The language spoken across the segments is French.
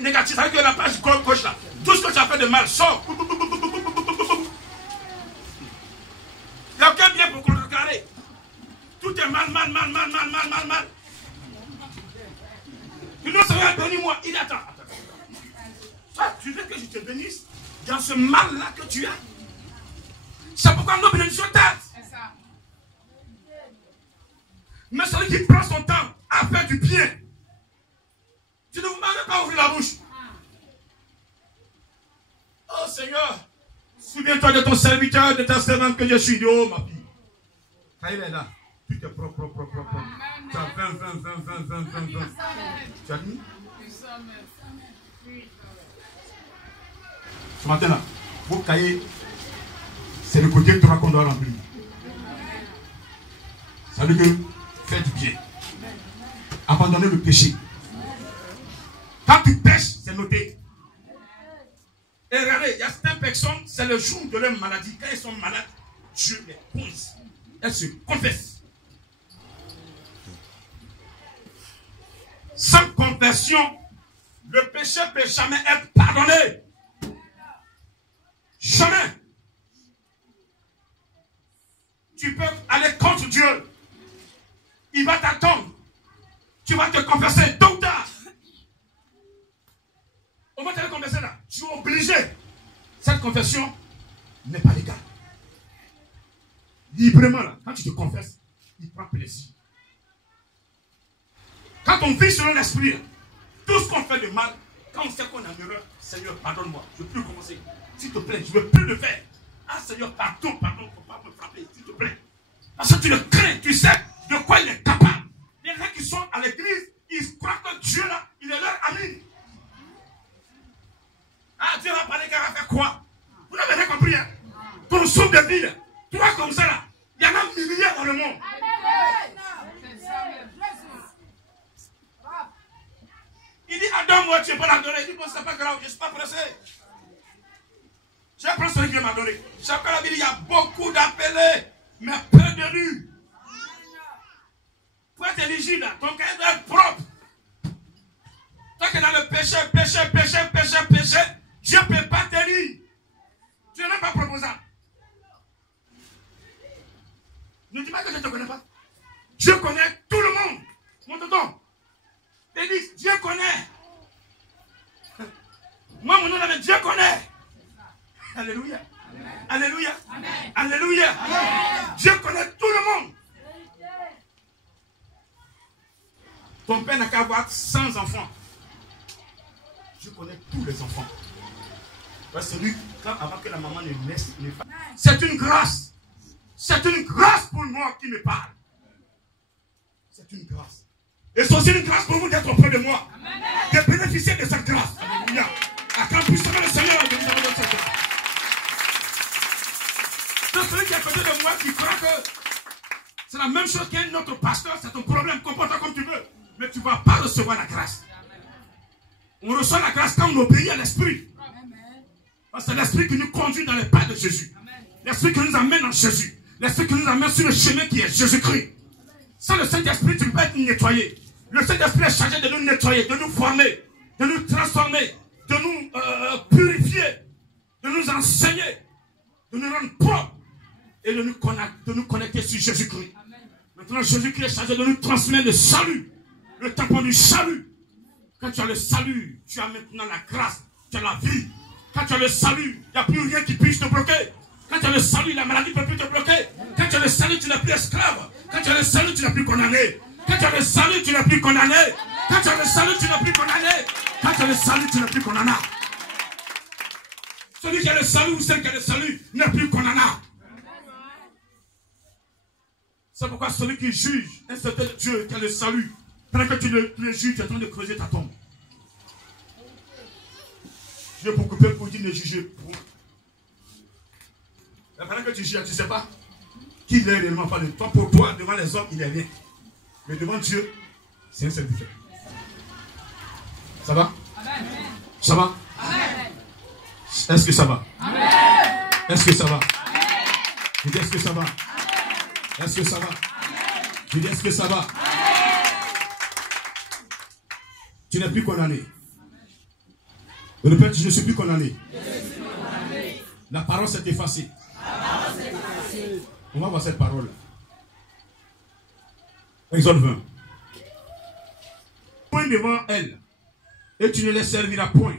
négatif, ça veut dire que la page gauche là, tout ce que tu as fait de mal sort. Il n'y a aucun bien pour contrecarrer. Tout est mal. Tu dois savoir, bénis-moi. Il attend. Toi, tu veux que je te bénisse dans ce mal-là que tu as. C'est pourquoi nos bénédictions tardent. Mais celui qui prend son temps à faire du bien, tu ne vous m'avez pas ouvrir la bouche. Oh Seigneur, souviens-toi de ton serviteur, de ta servante que je suis. Oh ma fille. Quand il est là, tout est propre. Tu as 20. Tu as dit? Ce matin là, vos cahiers, c'est le côté droit qu'on doit remplir. Ça veut dire faire du bien. Abandonner le péché. Quand tu pêches, c'est noté. Et regardez, il y a certaines personnes, c'est le jour de leur maladie. Quand ils sont malades, Dieu les pose. Elles se confessent. Sans conversion, le péché ne peut jamais être pardonné. Jamais. Tu peux aller contre Dieu. Il va t'attendre. Tu vas te confesser tôt ou tard. On va te confesser là. Tu es obligé. Cette confession n'est pas légale. Librement là, quand tu te confesses, il prend plaisir. Quand on vit selon l'esprit, tout ce qu'on fait de mal, quand on sait qu'on a une erreur, Seigneur, pardonne-moi, je ne veux plus commencer. S'il te plaît, je ne veux plus le faire. Ah Seigneur, pardon, il ne faut pas me frapper, s'il te plaît. Parce que tu le crains, tu sais de quoi il est capable. Les gens qui sont à l'église, ils croient que Dieu là, il est leur ami. Ah, Dieu va parler, qu'il va faire quoi? Vous n'avez rien compris, hein? Ton souffle de vie, toi comme ça là, il y en a milliers dans le monde. Il dit, adore-moi, tu ne peux pas l'adorer. Il dit, bon, c'est pas grave, je ne suis pas pressé. Je vais prendre celui qui m'a donné. Chacun la Bible, il y a beaucoup d'appelés, mais peu de nus. Pour être éligible, ton cœur doit être propre. Toi qui es dans le péché, Dieu ne peut pas t'élire. Tu n'es pas proposable. Ne dis pas que je ne te connais pas. Dieu connaît tout le monde. Mon tonton. Élise, Dieu connaît. Moi, mon nom avec Dieu connaît. Alléluia. Alléluia. Alléluia. Dieu connaît tout le monde. Ton père n'a qu'à avoir 100 enfants. Dieu connaît tous les enfants. Celui, avant que la maman ne naisse, c'est une grâce. C'est une grâce pour moi qui me parle. C'est une grâce. Et c'est aussi une grâce pour vous d'être auprès de moi. Amen. De bénéficier de cette grâce. Alléluia. À quand puissamment le Seigneur de nous avoir cette grâce. C'est celui qui est à côté de moi qui croit que c'est la même chose qu'un autre pasteur, c'est ton problème, comporte-toi comme tu veux. Mais tu ne vas pas recevoir la grâce. On reçoit la grâce quand on obéit à l'esprit. Parce que c'est l'esprit qui nous conduit dans les pas de Jésus. L'esprit qui nous amène en Jésus. L'esprit qui nous amène sur le chemin qui est Jésus-Christ. Sans le Saint-Esprit, tu ne peux pas être nettoyé. Le Saint-Esprit est chargé de nous nettoyer, de nous former, de nous transformer, de nous purifier, de nous enseigner, de nous rendre propres et de nous connecter sur Jésus-Christ. Maintenant, Jésus-Christ est chargé de nous transmettre le salut, le tampon du salut. Quand tu as le salut, tu as maintenant la grâce, tu as la vie. Quand tu as le salut, il n'y a plus rien qui puisse te bloquer. Quand tu as le salut, la maladie ne peut plus te bloquer. Quand tu as le salut, tu n'es plus esclave. Quand tu as le salut, tu n'es plus condamné. Quand tu as le salut, tu n'es plus condamné. Quand tu as le salut, tu n'es plus condamné. Quand tu as le salut, tu n'es plus condamné. Celui qui a le salut ou celle qui a le salut n'est plus condamné. C'est pourquoi celui qui juge un certain Dieu qui a le salut, pendant que tu le juges, tu es en train de creuser ta tombe. Je vais beaucoup plus pour dire ne jugez point. Mais pendant que tu juges, tu ne sais pas qui il est réellement pas de toi. Pour toi, devant les hommes, il est rien. Mais devant Dieu, c'est un serviteur. Ça va? Amen. Ça va? Amen. Est-ce que ça va? Amen. Est-ce que ça va? Amen. Je dis est-ce que ça va? Amen. Est-ce que ça va? Amen. Je dis est-ce que ça va? Amen. Tu n'es plus condamné. Répète, je ne suis plus condamné. La parole s'est effacée. On va voir cette parole. Exode 20. Point devant elle, et tu ne les serviras point.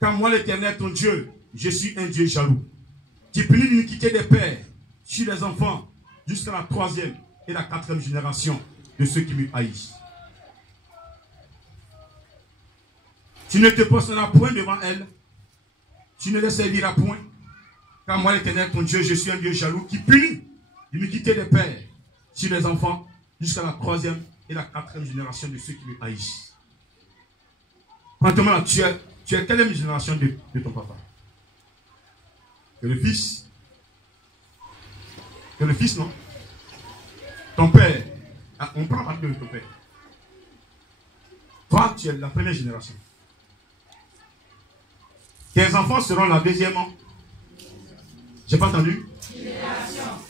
Car moi, l'Éternel, ton Dieu, je suis un Dieu jaloux, qui punit l'iniquité des pères sur les enfants jusqu'à la 3e et la 4e génération de ceux qui me haïssent. Tu ne te posteras point devant elle, tu ne les serviras point. Car moi, l'Éternel, ton Dieu, je suis un Dieu jaloux, qui punit l'iniquité des pères sur les enfants jusqu'à la 3e et la 4e génération de ceux qui me haïssent. Maintenant, tu es quelle génération de ton papa? Que le fils? Que le fils, non? Ton père. Ah, on prend parler de ton père. Toi, tu es la première génération. Tes enfants seront la deuxième. J'ai pas entendu?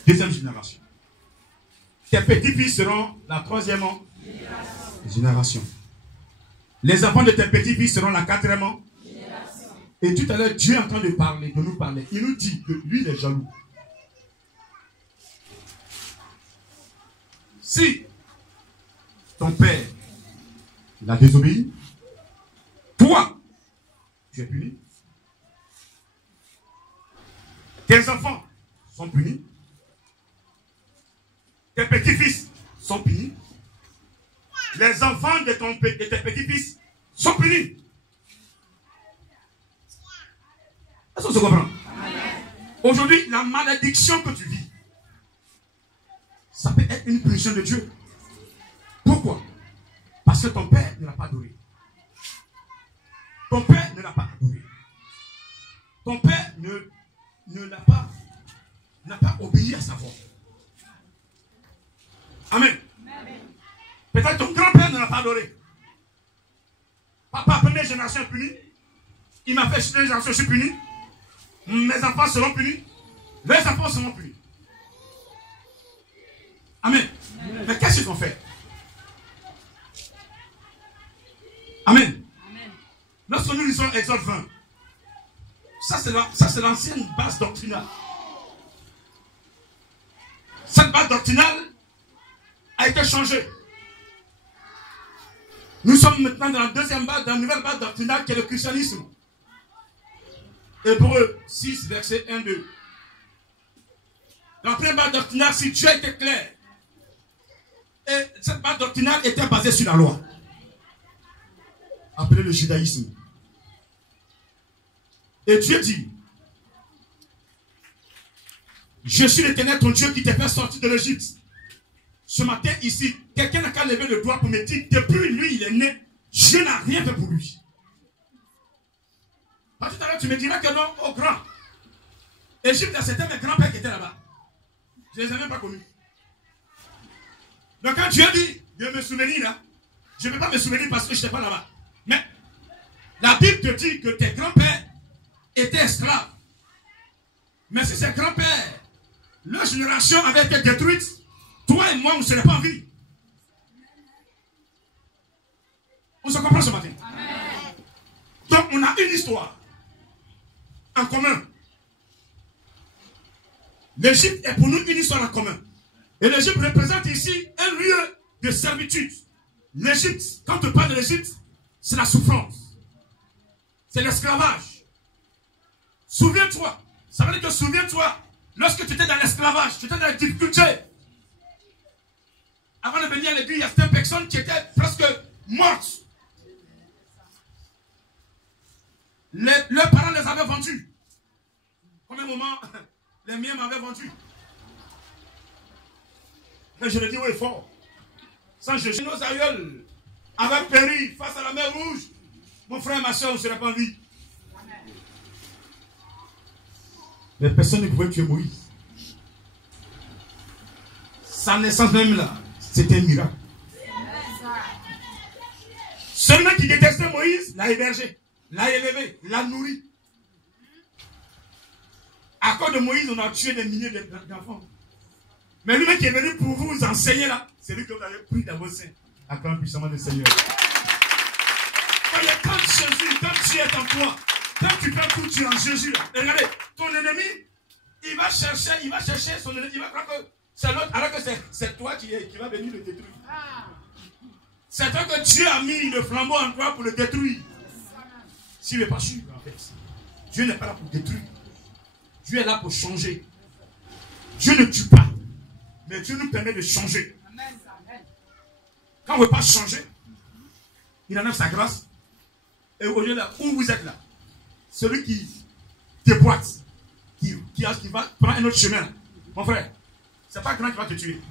Deuxième génération. Tes petits-fils seront la 3e génération. Les enfants de tes petits-fils seront la 4e. Et tout à l'heure, Dieu est en train de parler, de nous parler. Il nous dit que lui, il est jaloux. Si ton père l'a désobéi, toi, tu es puni. Tes enfants sont punis. Tes petits-fils sont punis. Les enfants de tes petits-fils sont punis. Est-ce qu'on se comprend? Aujourd'hui, la malédiction que tu vis, ça peut être une punition de Dieu. Pourquoi? Parce que ton père ne l'a pas adoré. Ton père ne l'a pas adoré. Ton père n'a pas obéi à sa voix. Amen. Peut-être ton grand-père ne l'a pas adoré. Papa, première génération est puni. Il m'a fait une génération, je suis puni. Mes enfants seront punis. Les enfants seront punis. Amen. Mais qu'est-ce qu'on fait? Amen. Lorsque nous lisons Exode 20, ça c'est l'ancienne base doctrinale. Cette base doctrinale a été changée. Nous sommes maintenant dans la deuxième base, dans la nouvelle base doctrinale qui est le christianisme. Hébreux 6, verset 1-2. Dans la première base doctrinale, si Dieu était clair, et cette base doctrinale était basée sur la loi, appelée le judaïsme. Et Dieu dit, je suis l'Éternel ton Dieu qui t'a fait sortir de l'Égypte. Ce matin ici, quelqu'un n'a qu'à lever le doigt pour me dire, depuis lui il est né, Dieu n'a rien fait pour lui. Parce que tout à l'heure tu me diras que non, au grand. Égypte, c'était mes grands-pères qui étaient là-bas. Je ne les ai même pas connus. Donc quand Dieu dit, je me souvenir là, je ne vais pas me souvenir parce que je n'étais pas là-bas. Mais la Bible te dit que tes grands-pères étaient esclaves. Mais si ces grands-pères, leur génération avait été détruite, toi et moi, on ne serait pas en vie. On se comprend ce matin? Amen. Donc on a une histoire en commun. L'Égypte est pour nous une histoire en commun. Et l'Égypte représente ici un lieu de servitude. L'Égypte, quand on parle de l'Égypte, c'est la souffrance. C'est l'esclavage. Souviens-toi. Ça veut dire que souviens-toi, lorsque tu étais dans l'esclavage, tu étais dans la difficulté. Avant de venir à l'église, il y a certaines personnes qui étaient presque mortes. Leurs parents les avaient vendus. Comme un moment, les miens m'avaient vendu. Mais je le dis haut et fort. Sans juger, nos aïeuls avaient péri face à la mer Rouge. Mon frère et ma soeur ne seraient pas en vie. Mais personne ne pouvait tuer Moïse. Sa naissance même là, c'était un miracle. Celui qui détestait Moïse l'a hébergé, l'a élevé, l'a nourri. À cause de Moïse, on a tué des milliers d'enfants. Mais lui-même qui est venu pour vous enseigner là, c'est lui que vous avez pris dans vos seins. Acclame puissamment le Seigneur. Quand Jésus, quand tu es est en toi. Quand tu peux tout, tu es en Jésus. Là. Et regardez, ton ennemi, il va chercher son ennemi. Il va croire que c'est l'autre, alors que c'est toi qui va venir le détruire. C'est toi que Dieu a mis le flambeau en toi pour le détruire. S'il n'est pas sûr, en fait. Dieu n'est pas là pour détruire. Dieu est là pour changer. Dieu ne tue pas. Mais Dieu nous permet de changer. Quand on ne veut pas changer, il enlève sa grâce. Et aujourd'hui, là, où vous êtes là, celui qui déboîte, qui va prendre un autre chemin, là. Mon frère, c'est pas grand qui va te tuer.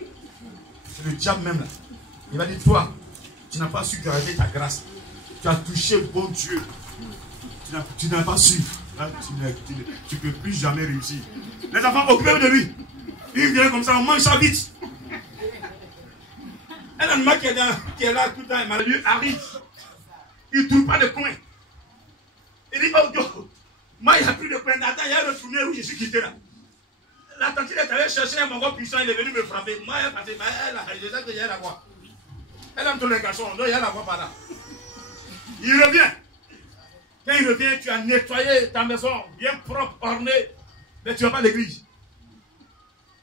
C'est le diable même là. Il va dire, toi, tu n'as pas su garder ta grâce. Tu as touché le bon Dieu. Tu n'as pas su. Hein, tu ne peux plus jamais réussir. Les enfants, occupez-vous de lui. Il vient comme ça, on mange ça vite. Un animal qui est là tout le temps, malheureux, arrive. Il ne trouve pas de coin. Il dit, oh Dieu, moi il n'y a plus de coin. Attends, il y a retourné où je suis quitté là. La tante est allée chercher un mongol puissant, il est venu me frapper. Moi, elle est passée, je sais qu'il y a la voix. Elle aime tous les garçons, donc il y a la voix par là. Il revient. Quand il revient, tu as nettoyé ta maison, bien propre, ornée, mais tu n'as pas l'église.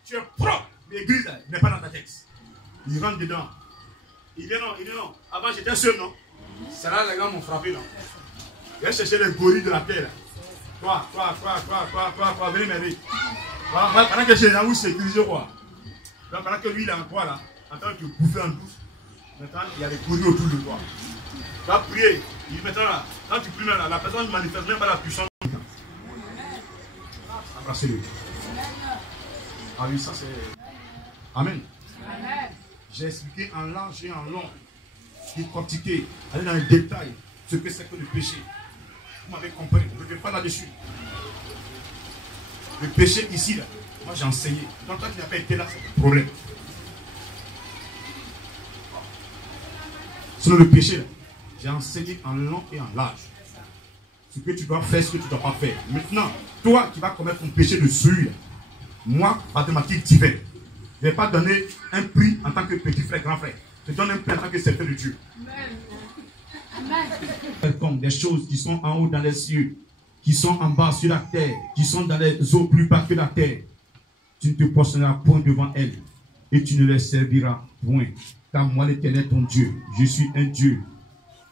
Tu es propre, l'église n'est pas dans ta tête. Il rentre dedans. Il dit non. Avant j'étais seul, non? C'est là les gars m'ont frappé, non? Il a cherché les gorilles de la terre. Toi, venez m'aider. Voilà, pendant que j'ai là où c'est dirigé, quoi. Donc pendant que lui il est en toi là, en train de te bouffer en douce, maintenant il y a des gorilles autour de toi. Tu vas prier. Il dit maintenant là, quand tu pries là, la personne ne manifeste même pas la puissance. Embrassez-le. Ah oui, ça c'est. Amen. J'ai expliqué en large et en long, décortiqué, aller dans les détails, ce que c'est que le péché. Vous m'avez compris, je ne reviens pas là-dessus. Le péché ici, là, moi j'ai enseigné. Donc toi tu n'as pas été là, c'est un problème. Sinon le péché, là, j'ai enseigné en long et en large. Ce que tu dois faire, ce que tu ne dois pas faire. Maintenant, toi qui vas commettre ton péché de souillure, moi, mathématique divine, je ne vais pas donner un prix en tant que petit frère, grand frère. Je donne un prix en tant que serviteur de Dieu. Amen. Comme des choses qui sont en haut dans les cieux, qui sont en bas sur la terre, qui sont dans les eaux plus bas que la terre, tu ne te posteras point devant elles et tu ne les serviras point. Car moi, l'Éternel, ton Dieu, je suis un Dieu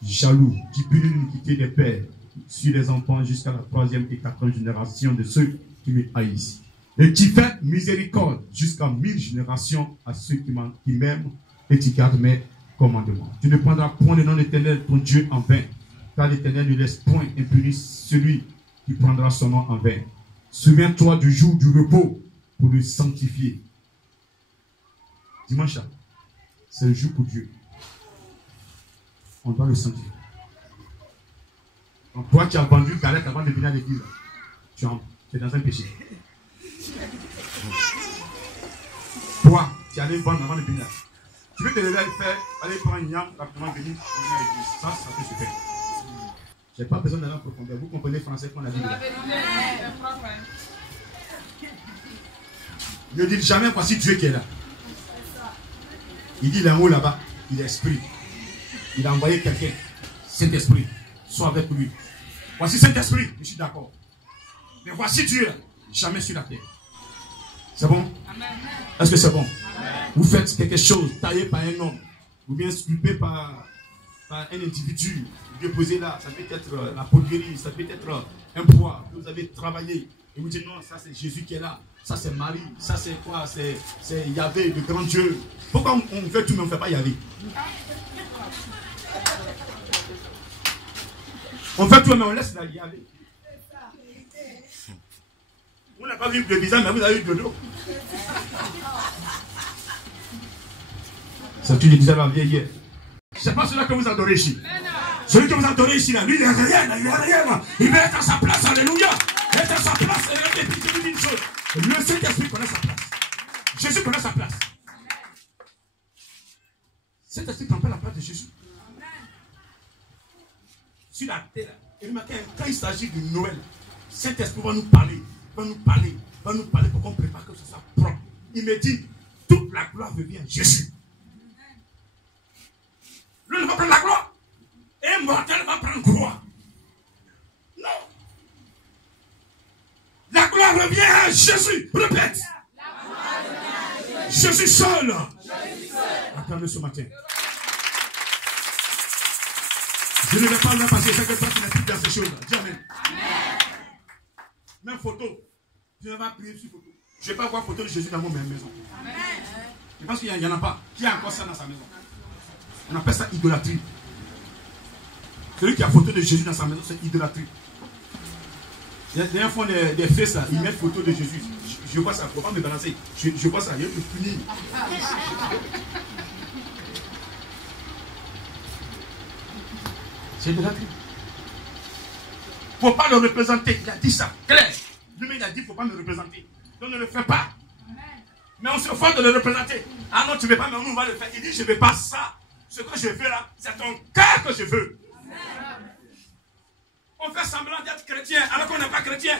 jaloux qui punit l'iniquité des pères sur les enfants jusqu'à la 3e et 4e génération de ceux qui me haïssent. Et qui fait miséricorde jusqu'à 1000 générations à ceux qui m'aiment et qui gardent mes commandements. Tu ne prendras point le nom de l'Éternel, ton Dieu, en vain, car l'Éternel ne laisse point impuni celui qui prendra son nom en vain. Souviens-toi du jour du repos pour le sanctifier. Dimanche, c'est le jour pour Dieu. On doit le sanctifier. Donc toi, tu as vendu une galette avant de venir à l'église. Tu es dans un péché. Toi, tu allais vendre avant de venir. Tu veux te lever et faire, aller prendre une yam, rapidement venir à l'église. Ça peut se faire. Je n'ai pas besoin d'aller en profondeur. Vous comprenez français qu'on a dit là. Ne dites jamais voici Dieu qui est là. Il dit il est en haut là-bas. Il est esprit. Il a envoyé quelqu'un. Saint-Esprit. Sois avec lui. Voici Saint-Esprit. Je suis d'accord. Mais voici Dieu. Jamais sur la terre. C'est bon? Est-ce que c'est bon? Amen. Vous faites quelque chose taillé par un homme. Ou bien sculpté par un individu. Vous déposez là. Ça peut être la poterie. Ça peut être un poids que vous avez travaillé. Et vous dites non, ça c'est Jésus qui est là. Ça c'est Marie. Ça c'est quoi? C'est Yahvé, le grand Dieu. Pourquoi on fait tout mais on ne fait pas Yahvé? On fait tout mais on laisse la Yahvé. Vous n'avez pas vu le visage mais vous avez eu de l'eau. C'est une église à la vieille. Ce n'est pas cela que vous adorez ici. Celui que vous adorez ici, là, lui, il n'est rien, il n'est rien. Il va être à sa place, alléluia. Il va être à sa place. Et puis, je vous dis une chose. Le Saint-Esprit connaît sa place. Jésus connaît sa place. Saint-Esprit ne prend pas la place de Jésus. Sur la terre, et le matin, quand il s'agit de Noël, Saint-Esprit va nous parler, va nous parler pour qu'on prépare que ce soit propre. Il me dit, toute la gloire revient à Jésus. Lui ne va prendre la gloire. Et un mortel va prendre gloire. revient à Jésus. Répète. Jésus seul. Acclamez ce matin. Je ne vais pas là passer chaque fois qu'il n'est plus dans ces choses. Dis amen. Même photo. Je ne vais pas prier sur photo. Je ne vais pas voir photo de Jésus dans mon maison. Je pense qu'il n'y en a pas. Qui a encore ça dans sa maison? On appelle ça idolâtrie. Celui qui a photo de Jésus dans sa maison, c'est idolâtrie. Les gens font des fesses là, ils mettent photo de Jésus. Je vois ça, il ne faut pas me balancer. Je vois ça, il y a une punir. C'est idolâtrie. Il ne faut pas le représenter. Il a dit ça, clair. Lui-même, il a dit, il ne faut pas me représenter. Donc ne le fais pas. Mais on se force de le représenter. Ah non, tu ne veux pas, mais on va le faire. Il dit, je ne veux pas ça. Ce que je veux là, c'est ton cœur que je veux. On fait semblant d'être chrétien alors qu'on n'est pas chrétien.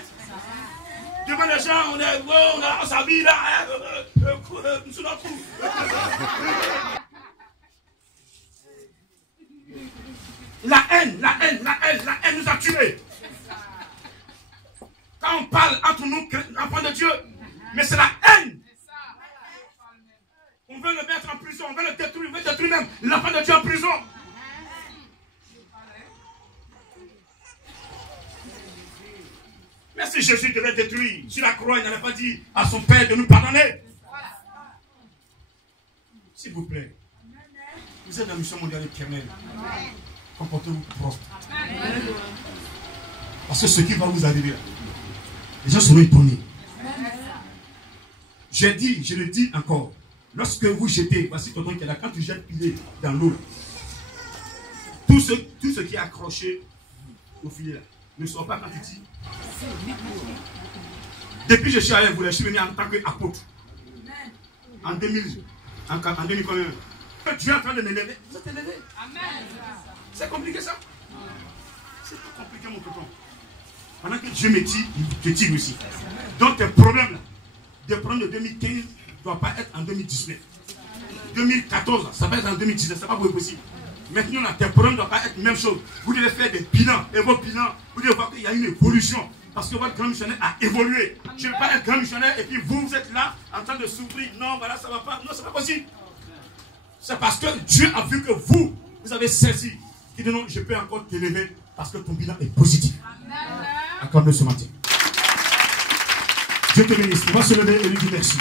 Devant les gens, on s'habille là. Sous notre cou. La haine nous a tués. Quand on parle entre nous, enfants de Dieu, mais c'est la haine. On veut le mettre en prison, on veut le détruire, on veut détruire même l'enfant de Dieu en prison. Mais si Jésus devait détruire sur la croix, il n'avait pas dit à son Père de nous pardonner. S'il vous plaît, vous êtes dans la mission mondiale éternelle. Comportez-vous propre. Parce que ce qui va vous arriver, les gens seront étonnés. J'ai dit, je le dis encore, lorsque vous jetez, voici tonton qui est là, quand tu jettes pied dans l'eau, tout ce qui est accroché au filet là, ne sort pas quand tu tires. Depuis que je suis allé vous, je suis venu en tant qu'apôtre. En 2000 combien? Dieu est en train de m'élever. Ça t'est élevé. C'est compliqué ça? C'est pas compliqué mon tonton. Pendant que Dieu me tire, je tire aussi. Donc tes problèmes là, des problèmes de 2015 ne doivent pas être en 2019. 2014, ça va être en 2019, ça va pas possible. Maintenant, là, tes problèmes ne doivent pas être la même chose. Vous devez faire des bilans. Et vos bilans, vous devez voir qu'il y a une évolution. Parce que votre grand missionnaire a évolué. Je ne veux pas être grand missionnaire et puis vous êtes là en train de souffrir. Non, voilà, ça ne va pas. Non, c'est pas possible. C'est parce que Dieu a vu que vous avez saisi. Il dit non, je peux encore t'élever parce que ton bilan est positif. Accorde-le ce matin. Dieu te bénisse. On va se lever et lui dire merci.